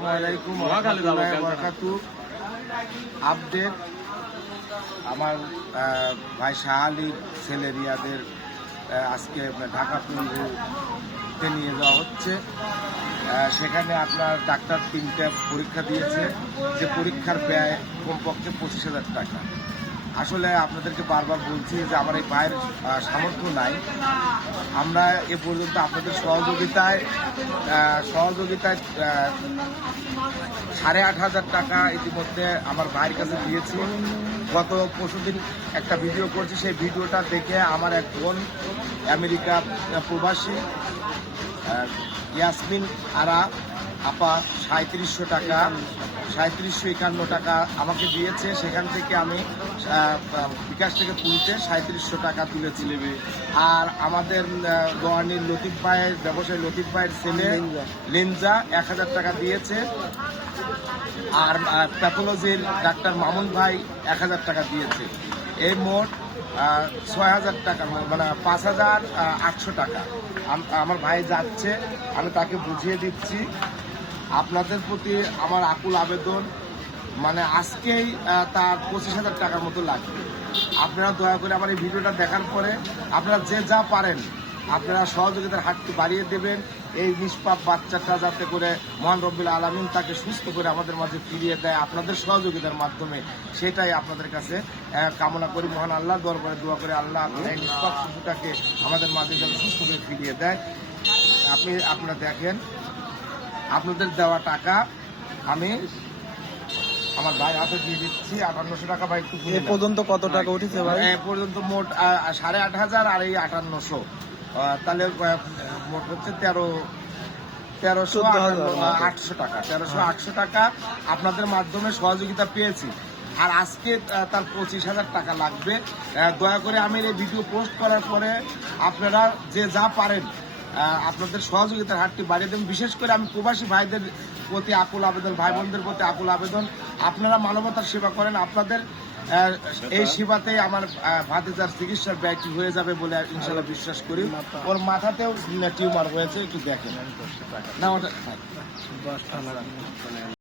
আসসালামু আলাইকুম ওয়া রাহমাতুল্লাহি ওয়া বারাকাতুহু। আপডেট, আমার ভাই শাহ আলীর ছেলে রিয়াদের আজকে ঢাকা পঙ্গুতে নিয়ে যাওয়া হচ্ছে। সেখানে আপনার ডাক্তার 3টে পরীক্ষা দিয়েছে, যে পরীক্ষার ব্যয় কমপক্ষে 25,000 টাকা। আসলে আপনাদেরকে বারবার বলছি যে আমার এই ভাইয়ের সামর্থ্য নাই। আমরা এ পর্যন্ত আপনাদের সহযোগিতায় 8,500 টাকা ইতিমধ্যে আমার ভাইয়ের কাছে দিয়েছি। গত পরশুদিন একটা ভিডিও করছি, সেই ভিডিওটা দেখে আমার এক বোন আমেরিকা প্রবাসী ইয়াসমিন আরা আপা 3751 টাকা আমাকে দিয়েছে। সেখান থেকে আমি বিকাশ থেকে তুলতে 3700 টাকা তুলেছি। আর আমাদের গোয়ানির লতিফ ভাইয়ের ব্যবসায়ী লতিফ ভাইয়ের ছেলে লিনজা 1000 টাকা দিয়েছে। আর প্যাথোলজির ডাক্তার মামুন ভাই 1000 টাকা দিয়েছে। এই মোট 6,000 টাকা, মানে 5,800 টাকা আমার ভাই যাচ্ছে। আমি তাকে বুঝিয়ে দিচ্ছি। আপনাদের প্রতি আমার আকুল আবেদন, মানে আজকেই তার 25,000 টাকার মতো লাগবে। আপনারা দয়া করে আমার এই ভিডিওটা দেখার পরে আপনারা যে যা পারেন আপনারা সহযোগিতার হাতটি বাড়িয়ে দেবেন। এই নিষ্পাপ বাচ্চাটা যাতে করে মহান রব্বুল আলামিন তাকে সুস্থ করে আমাদের মাঝে ফিরিয়ে দেয় আপনাদের সহযোগিতার মাধ্যমে, সেটাই আপনাদের কাছে কামনা করি। মহান আল্লাহর দরবারে দোয়া করে আল্লাহ এই নিষ্পাপ শিশুটাকে আমাদের মাঝে যেন সুস্থ করে ফিরিয়ে দেয়। আপনারা দেখেন, আপনাদের দেওয়া টাকা আমি আমার ভাই হাতে দিয়ে দিচ্ছি। 5800 টাকা ভাই একটু এ পর্যন্ত কত টাকা উঠেছে ভাই? এ পর্যন্ত মোট 8,500 আর এই 5800, তাহলে মোট হচ্ছে 13,800 টাকা। 13,800 টাকা আপনাদের মাধ্যমে সহযোগিতা পেয়েছি। আর আজকে তার 25,000 টাকা লাগবে। দয়া করে আমি এই ভিডিও পোস্ট করার পরে আপনারা যে যা পারেন আপনাদের সহযোগিতার হাতটি বাড়িয়ে দেবেন। বিশেষ করে আমি প্রবাসী ভাইদের প্রতি আকুল আবেদন, ভাই বোনদের প্রতি আকুল আবেদন, আপনারা মানবতার সেবা করেন। আপনাদের এই সেবাতেই আমার ভাতিজার চিকিৎসার ব্যয়টি হয়ে যাবে বলে ইনশাল্লাহ বিশ্বাস করি। ওর মাথাতেও টিউমার হয়েছে, একটু দেখেন না ওটা।